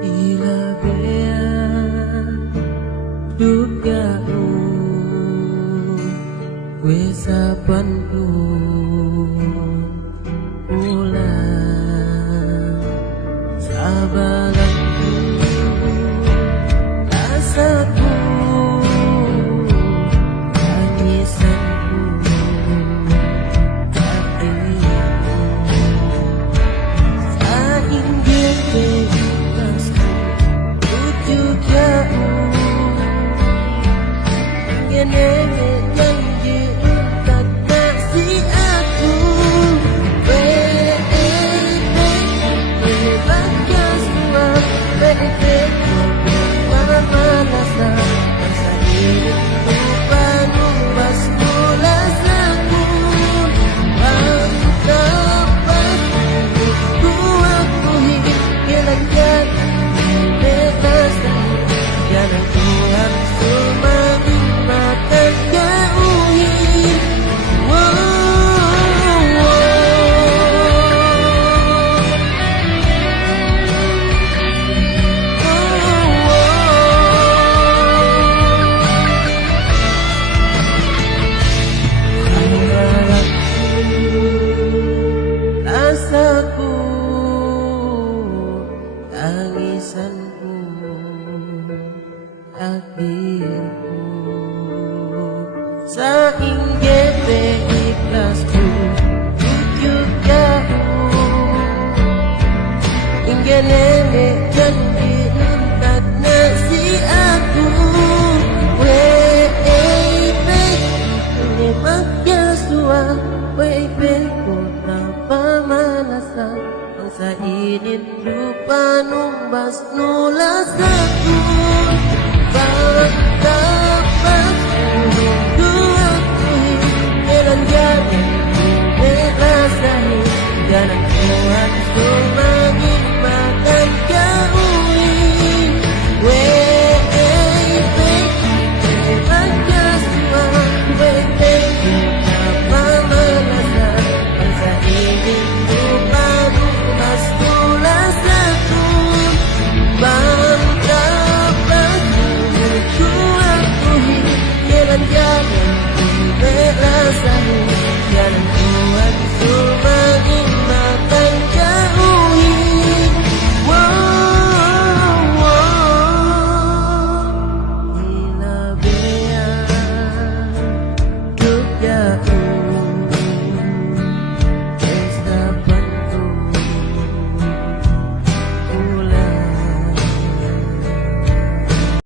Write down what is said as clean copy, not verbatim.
Ilabean dugaku wis saben bulan sabaranku rasaku tangisanku hatiku sainggih bebasku juga ngene janji tak kasih aku bagas tua para manasa masa hidupku penuh baskulas aku tepat ku hidup gelagat bebas jangan Tuhan sumadi makan jauhi rasaku tangisanku akhirku sainggih ikhlasku juga hingga nenek janji tak nasi aku lemaknya sua ku tanpa manasa bangsa ini lupa numbas nulas aku bangsa